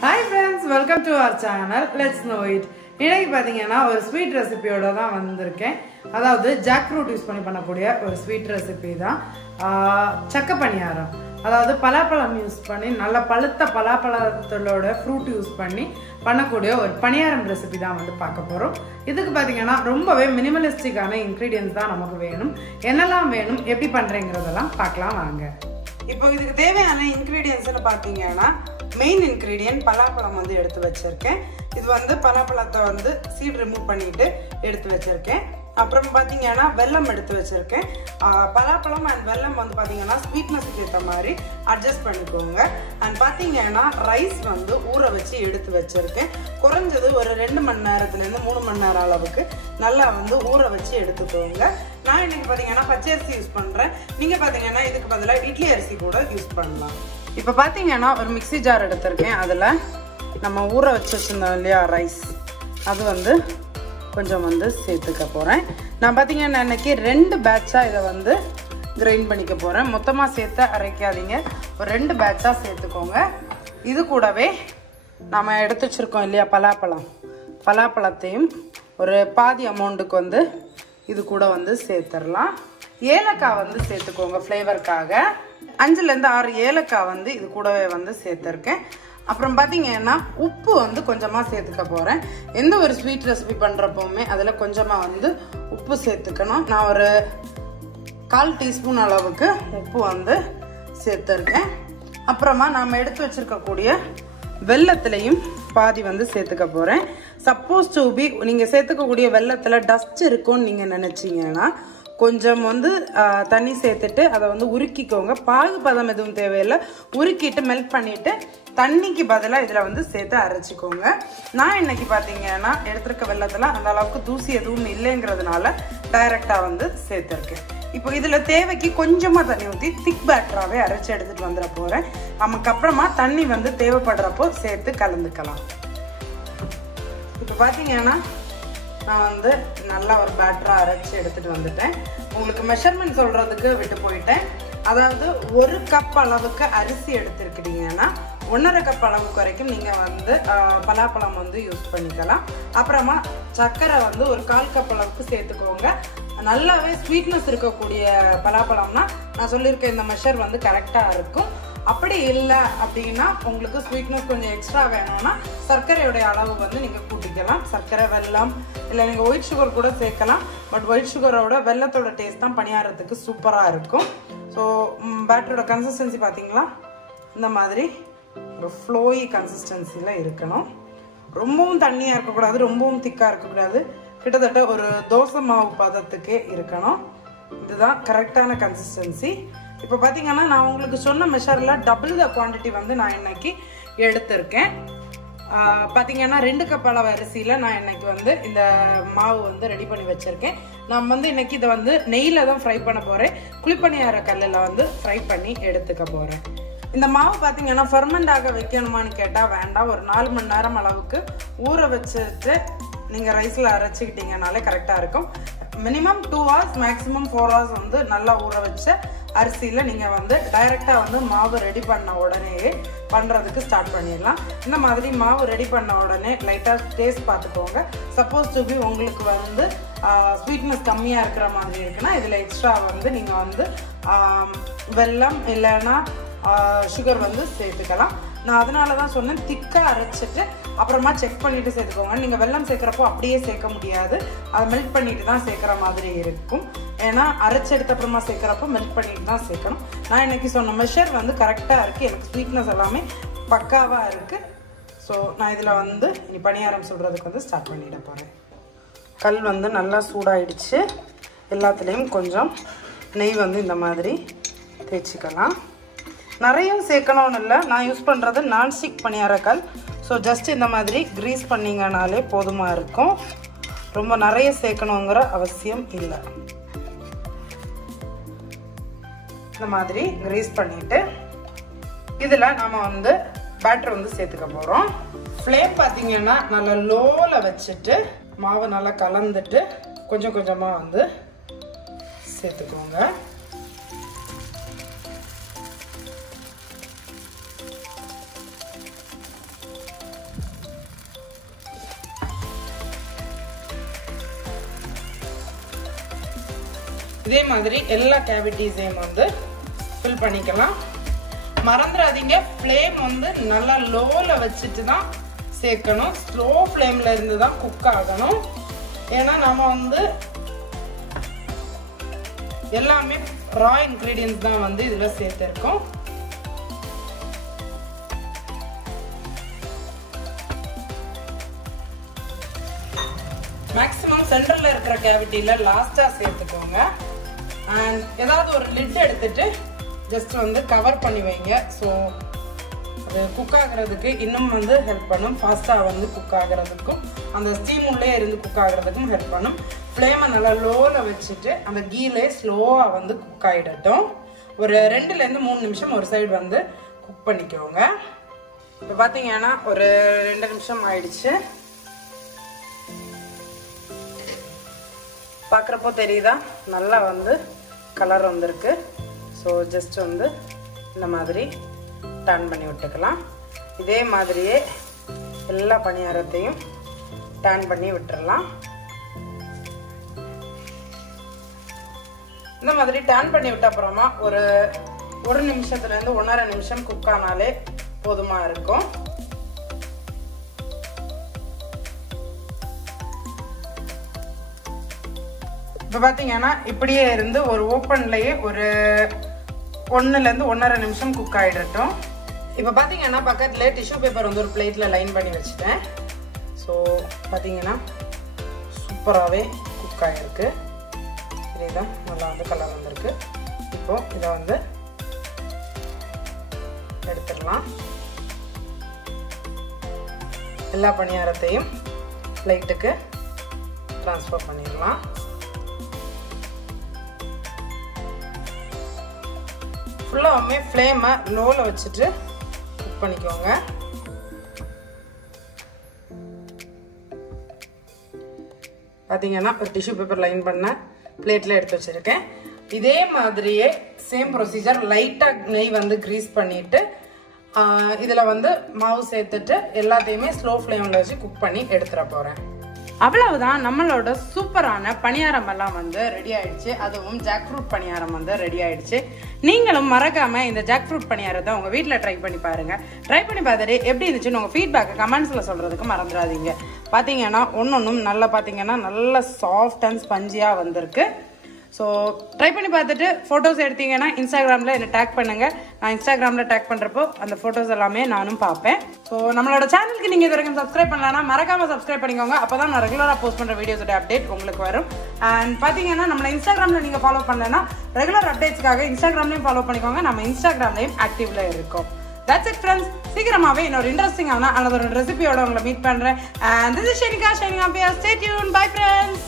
Hi friends, welcome to our channel. Let's know it. இன்னைக்கு பாத்தீங்கன்னா ஒரு ஸ்வீட் ரெசிபியோட தான் வந்திருக்கேன். அதாவது ஜாக்ஃப்ரூட் யூஸ் பண்ணி பண்ணக்கூடிய ஒரு ஸ்வீட் ரெசிபி தான் சக்க பணியாரம். அதாவது பலாப்பழம் யூஸ் பண்ணி நல்ல பழுத்த பலாப்பழத்தோட ஃப்ரூட் யூஸ் பண்ணி பண்ணக்கூடிய ஒரு பணியாரம் ரெசிபி தான் வந்து பார்க்க போறோம். இதுக்கு பாத்தீங்கன்னா ரொம்பவே மினிமலிஸ்டிக்கான இன்கிரிடியன்ட்ஸ் தான் நமக்கு வேணும். என்னெல்லாம் வேணும், எப்படி பண்றேங்கிறதெல்லாம் பார்க்கலாம் வாங்க. இப்போ இதுக்கு தேவையான இன்கிரிடியன்ட்ஸ்னு பாத்தீங்கன்னா மெயின் இன்கிரிடியன்ட் பலாப்பழம் வந்து எடுத்து வச்சிருக்கேன். இது வந்து பலாப்பழத்தை வந்து சீட் ரிமூவ் பண்ணிட்டு எடுத்து வச்சிருக்கேன். அப்புறம் பாத்தீங்கன்னா வெல்லம் எடுத்து வச்சிருக்கேன். பலாப்பழம் அண்ட் வெல்லம் வந்து பாத்தீங்கன்னா ஸ்வீட்னஸ்க்கு ஏற்ற மாதிரி அட்ஜஸ்ட் பண்ணிக்கோங்க. அண்ட் பாத்தீங்கன்னா ரைஸ் வந்து ஊற வச்சு எடுத்து வச்சிருக்கேன். குறைஞ்சது ஒரு 2 மணி நேரத்துலேருந்து 3 மணி நேரம் அளவுக்கு நல்லா வந்து ஊற வச்சு எடுத்துக்கோங்க. நான் இன்னைக்கு பாத்தீங்கன்னா பச்சை அரிசி யூஸ் பண்றேன். நீங்க பாத்தீங்கன்னா இதுக்கு பதிலாக இட்லி அரிசி கூட யூஸ் பண்ணலாம். இப்போ பாத்தீங்கன்னா ஒரு மிக்ஸி ஜார் எடுத்திருக்கேன். அதில் நம்ம ஊற வச்சு வச்சிருந்தோம் இல்லையா ரைஸ், அது வந்து கொஞ்சம் வந்து சேர்த்துக்க போகிறேன். நான் பார்த்தீங்கன்னா இன்னைக்கு 2 பேட்சாக இதை வந்து கிரைண்ட் பண்ணிக்க போகிறேன். மொத்தமாக சேர்த்து அரைக்காதீங்க, ஒரு 2 பேட்சாக சேர்த்துக்கோங்க. இது கூடவே நம்ம எடுத்து வச்சுருக்கோம் இல்லையா பலாப்பழத்தையும் ஒரு பாதி அமௌண்ட்டுக்கு வந்து இது கூட வந்து சேர்த்துடலாம். ஏலக்காய் வந்து சேர்த்துக்கோங்க ஃப்ளேவருக்காக. 5லேருந்து 6 ஏலக்காய் வந்து இது கூடவே வந்து சேர்த்துருக்கேன். அப்புறம் பார்த்தீங்கன்னா உப்பு வந்து கொஞ்சமாக சேர்த்துக்க போகிறேன். எந்த ஒரு ஸ்வீட் ரெசிபி பண்ணுறப்போவுமே அதில் கொஞ்சமாக வந்து உப்பு சேர்த்துக்கணும். நான் ஒரு 1/4 டீஸ்பூன் அளவுக்கு உப்பு வந்து சேர்த்துருக்கேன். அப்புறமா நாம் எடுத்து வச்சுருக்கக்கூடிய வெல்லத்துலேயும் பாதி வந்து சேர்த்துக்க போகிறேன். சப்போஸ் டு பி நீங்கள் சேர்த்துக்கக்கூடிய வெல்லத்தில் டஸ்ட் இருக்கும்னு நீங்கள் நினச்சிங்கன்னா கொஞ்சம் வந்து தண்ணி சேர்த்துட்டு அதை வந்து உருக்கிக்கோங்க. பாகு பதம் எதுவும் தேவையில்லை, உருக்கிட்டு மெல்ட் பண்ணிட்டு தண்ணிக்கு பதிலாக இதில் வந்து சேர்த்து அரைச்சிக்கோங்க. நான் இன்னைக்கு பார்த்தீங்கன்னா எடுத்துருக்க வெள்ளத்தில் அந்த அளவுக்கு தூசி எதுவும் இல்லைங்கிறதுனால டைரெக்டாக வந்து சேர்த்துருக்கேன். இப்போ இதில் தேவைக்கு கொஞ்சமாக தண்ணி ஊற்றி திக் பேட்டராகவே அரைச்சி எடுத்துகிட்டு வந்துட போகிறேன். நமக்கு அப்புறமா தண்ணி வந்து தேவைப்படுறப்போ சேர்த்து கலந்துக்கலாம். இப்போ பார்த்தீங்கன்னா நான் வந்து நல்லா ஒரு பேட்டராக அரைச்சி எடுத்துகிட்டு வந்துட்டேன். உங்களுக்கு மெஷர்மெண்ட் சொல்கிறதுக்கு விட்டு போயிட்டேன். அதாவது 1 கப் அளவுக்கு அரிசி எடுத்துருக்கிறீங்கன்னா 1.5 கப் அளவுக்கு வரைக்கும் நீங்கள் வந்து பலாப்பழம் வந்து யூஸ் பண்ணிக்கலாம். அப்புறமா சர்க்கரை வந்து ஒரு 1/4 கப் அளவுக்கு சேர்த்துக்கோங்க. நல்லாவே ஸ்வீட்னஸ் இருக்கக்கூடிய பலாப்பழம்னா நான் சொல்லியிருக்க இந்த மெஷர் வந்து கரெக்டாக இருக்கும். அப்படி இல்லை அப்படின்னா உங்களுக்கு ஸ்வீட்னஸ் கொஞ்சம் எக்ஸ்ட்ரா வேணும்னா சர்க்கரையோடைய அளவு வந்து நீங்கள் கூட்டிக்கலாம். சர்க்கரை, வெல்லம், இல்லை நீங்கள் ஒயிட் சுகர் கூட சேர்க்கலாம். பட் ஒயிட் சுகரோட வெல்லத்தோட டேஸ்ட் தான் பணியாரத்துக்கு சூப்பராக இருக்கும். ஸோ பேட்டரோட கன்சிஸ்டன்சி பார்த்தீங்களா, இந்த மாதிரி ஒரு ஃப்ளோயி கன்சிஸ்டன்சியில் இருக்கணும். ரொம்பவும் தண்ணியாக இருக்கக்கூடாது, ரொம்பவும் திக்காக இருக்கக்கூடாது. கிட்டத்தட்ட ஒரு தோசை மாவு பதத்துக்கே இருக்கணும். இதுதான் கரெக்டான கன்சிஸ்டன்சி. இப்போ பார்த்தீங்கன்னா நான் உங்களுக்கு சொன்ன மெஷரில் டபுள் த குவான்டிட்டி வந்து நான் இன்னைக்கு எடுத்திருக்கேன். பார்த்தீங்கன்னா 2 கப் அளவு அரிசியில் நான் இன்னைக்கு வந்து இந்த மாவு வந்து ரெடி பண்ணி வச்சுருக்கேன். நான் வந்து இன்னைக்கு இதை வந்து நெய்யில் தான் ஃப்ரை பண்ண போகிறேன். குழிப்பணியார கல்லில் வந்து ஃப்ரை பண்ணி எடுத்துக்க போகிறேன். இந்த மாவு பார்த்தீங்கன்னா ஃபெர்மெண்ட் ஆக வைக்கணுமான்னு கேட்டால் வேண்டாம். ஒரு 4 மணி நேரம் அளவுக்கு ஊற வச்சுட்டு நீங்கள் ரைஸில் அரைச்சிக்கிட்டீங்கனாலே கரெக்டாக இருக்கும். மினிமம் 2 hours, மேக்ஸிமம் 4 hours வந்து நல்லா ஊற வச்ச அரிசியில் நீங்கள் வந்து டைரெக்டாக வந்து மாவு ரெடி பண்ண உடனே பண்ணுறதுக்கு ஸ்டார்ட் பண்ணிடலாம். இந்த மாதிரி மாவு ரெடி பண்ண உடனே லைட்டாக டேஸ்ட் பார்த்துக்கோங்க. சப்போஸ் டு பி உங்களுக்கு வந்து ஸ்வீட்னஸ் கம்மியாக இருக்கிற மாதிரி இருக்குன்னா இதில் எக்ஸ்ட்ரா வந்து நீங்கள் வந்து வெல்லம் இல்லைன்னா சுகர் வந்து சேர்த்துக்கலாம். நான் அதனால தான் சொன்னேன் திக்காக அரைச்சிட்டு அப்புறமா செக் பண்ணிவிட்டு சேர்த்துக்கோங்க. நீங்கள் வெல்லம் சேர்க்குறப்போ அப்படியே சேர்க்க முடியாது, அதை மெல்ட் பண்ணிட்டு தான் சேர்க்குற மாதிரி இருக்கும். ஏன்னா அரைச்சி எடுத்த அப்புறமா சேர்க்குறப்போ மெல்ட் பண்ணிட்டு தான் சேர்க்கணும். நான் இன்னைக்கு சொன்ன மெஷர் வந்து கரெக்டாக இருக்குது. எனக்கு ஸ்வீட்னஸ் எல்லாமே பக்காவாக இருக்குது. ஸோ நான் இதில் வந்து இனி பணியாரம் சுடுறதுக்கு வந்து ஸ்டார்ட் பண்ணிட போகிறேன். கல் வந்து நல்லா சூடாயிடுச்சு. எல்லாத்துலேயும் கொஞ்சம் நெய் வந்து இந்த மாதிரி தேய்ச்சிக்கலாம். நிறைய சேர்க்கணும்னு இல்லை, நான் யூஸ் பண்ணுறது நான்ஸ்டிக் பணியாரக்கல். ஸோ ஜஸ்ட் இந்த மாதிரி க்ரீஸ் பண்ணிங்கனாலே போதுமாக இருக்கும். ரொம்ப நிறைய சேர்க்கணுங்கிற அவசியம் இல்லை. இந்த மாதிரி க்ரீஸ் பண்ணிவிட்டு இதில் நம்ம வந்து பேட்டர் வந்து சேர்த்துக்க போகிறோம். ஃப்ளேம் பார்த்தீங்கன்னா நல்லா லோவில் வச்சுட்டு மாவை நல்லா கலந்துட்டு கொஞ்சம் கொஞ்சமாக வந்து சேர்த்துக்கோங்க. இதே மாதிரி எல்லா கேவிட்டிஸையும் வந்து ஃபில் பண்ணிக்கலாம். மறந்துடாதீங்க, ஃப்ளேம் வந்து நல்லா லோவில் வச்சுட்டு தான் சேர்க்கணும். ஸ்லோ ஃப்ளேமில் இருந்து தான் குக் ஆகணும். ஏன்னா நம்ம வந்து எல்லாமே ரா இன்க்ரீடியன்ஸ் தான் வந்து இதில் சேர்த்துருக்கோம். மேக்ஸிமம் சென்டரில் இருக்கிற கேவிட்டியில் லாஸ்ட்டாக சேர்த்துக்கோங்க. அண்ட் ஏதாவது ஒரு லிட் எடுத்துட்டு ஜஸ்ட் வந்து கவர் பண்ணி வைங்க. ஸோ அது குக் ஆகிறதுக்கு இன்னும் வந்து ஹெல்ப் பண்ணும். ஃபாஸ்ட்டாக வந்து குக் ஆகிறதுக்கும் அந்த ஸ்டீம் உள்ளே இருந்து குக் ஆகிறதுக்கும் ஹெல்ப் பண்ணும். ஃப்ளேமை நல்லா லோவில் வச்சுட்டு அந்த கீலே ஸ்லோவாக வந்து குக் ஆகிடட்டும். ஒரு 2லேருந்து 3 நிமிஷம் ஒரு சைடு வந்து குக் பண்ணிக்கோங்க. இப்போ பார்த்தீங்கன்னா ஒரு 2 நிமிஷம் ஆயிடுச்சு. பார்க்குறப்போ தெரியுதா நல்லா வந்து கலர் வந்திருக்கு. ஸோ ஜஸ்ட் வந்து இந்த மாதிரி டர்ன் பண்ணி விட்டுக்கலாம். இதே மாதிரியே எல்லா பணியாரத்தையும் டர்ன் பண்ணி விட்டுறலாம். இந்த மாதிரி டர்ன் பண்ணி விட்ட அப்புறமா ஒரு 1 நிமிஷத்துலேருந்து 1.5 நிமிஷம் குக் ஆனாலே போதுமா இருக்கும். இப்போ பார்த்தீங்கன்னா இப்படியே இருந்து ஒரு ஓப்பன்லேயே ஒரு 1லேருந்து 1.5 நிமிஷம் குக் ஆகிடட்டும். இப்போ பார்த்தீங்கன்னா பக்கத்துலேயே டிஷ்யூ பேப்பர் வந்து ஒரு பிளேட்டில் லைன் பண்ணி வச்சுட்டேன். ஸோ பார்த்தீங்கன்னா சூப்பராகவே குக் ஆகிருக்கு. இதுதான் நல்லா வந்து கலர் வந்திருக்கு. இப்போ இதை வந்து எடுத்துடலாம். எல்லா பணியாரத்தையும் பிளேட்டுக்கு ட்ரான்ஸ்ஃபர் பண்ணிடலாம். ஃபுல்லாகவுமே ஃப்ளேமை லோவில் வச்சுட்டு குக் பண்ணிக்கோங்க. பார்த்தீங்கன்னா ஒரு டிஷ்யூ பேப்பர் லைன் பண்ண பிளேட்டில் எடுத்து வச்சுருக்கேன். இதே மாதிரியே சேம் ப்ரொசீஜர் லைட்டாக நெய் வந்து க்ரீஸ் பண்ணிவிட்டு இதில் வந்து மாவு சேர்த்துட்டு எல்லாத்தையுமே ஸ்லோ ஃப்ளேமில் வச்சு குக் பண்ணி எடுத்துட போகிறேன். அவ்வளவுதான், நம்மளோட சூப்பரான பணியாரம் எல்லாம் வந்து ரெடி ஆயிடுச்சு. அதுவும் ஜாக்ஃப்ரூட் பணியாரம் வந்து ரெடி ஆயிடுச்சு. நீங்களும் மறக்காம இந்த ஜாக்ஃப்ரூட் பணியாரத்தை உங்க வீட்டில் ட்ரை பண்ணி பாருங்க. ட்ரை பண்ணி பார்த்துட்டு எப்படி இருந்துச்சுன்னு உங்க ஃபீட்பேக் கமெண்ட்ஸ்ல சொல்றதுக்கு மறந்துடாதீங்க. பார்த்தீங்கன்னா ஒன்னொன்னும் நல்லா பார்த்தீங்கன்னா நல்ல சாஃப்ட் அண்ட் ஸ்பஞ்சியா வந்திருக்கு. ஸோ ட்ரை பண்ணி பார்த்துட்டு ஃபோட்டோஸ் எடுத்தீங்கன்னா இன்ஸ்டாகிராமில் என்னை டேக் பண்ணுங்கள். நான் இன்ஸ்டாகிராமில் டேக் பண்ணுறப்போ அந்த ஃபோட்டோஸ் எல்லாமே நானும் பார்ப்பேன். ஸோ நம்மளோட சேனலுக்கு நீங்கள் இது வரைக்கும் சப்ஸ்கிரைப் பண்ணலான்னா மறக்காமல் சப்ஸ்கிரைப் பண்ணிக்கோங்க. அப்போ தான் நான் ரெகுலராக போஸ்ட் பண்ணுற வீடியோஸோட அப்டேட் உங்களுக்கு வரும். அண்ட் பார்த்தீங்கன்னா நம்மளை இன்ஸ்டாகிராமில் நீங்கள் ஃபாலோ பண்ணலன்னா ரெகுலர் அப்டேட்ஸ்க்காக இன்ஸ்டாகிராம்லேயும் ஃபாலோ பண்ணிக்கோங்க. நம்ம இன்ஸ்டாகிராம்லேயும் ஆக்டிவ்ல இருக்கோம். That's it friends. சீக்கிரமாகவே இன்னொரு இன்ட்ரெஸ்டிங்கான அல்லது ஒரு ரெசிபியோட உங்களை மீட் பண்ணுறேன். And this is Shenica. Stay tuned. Bye friends.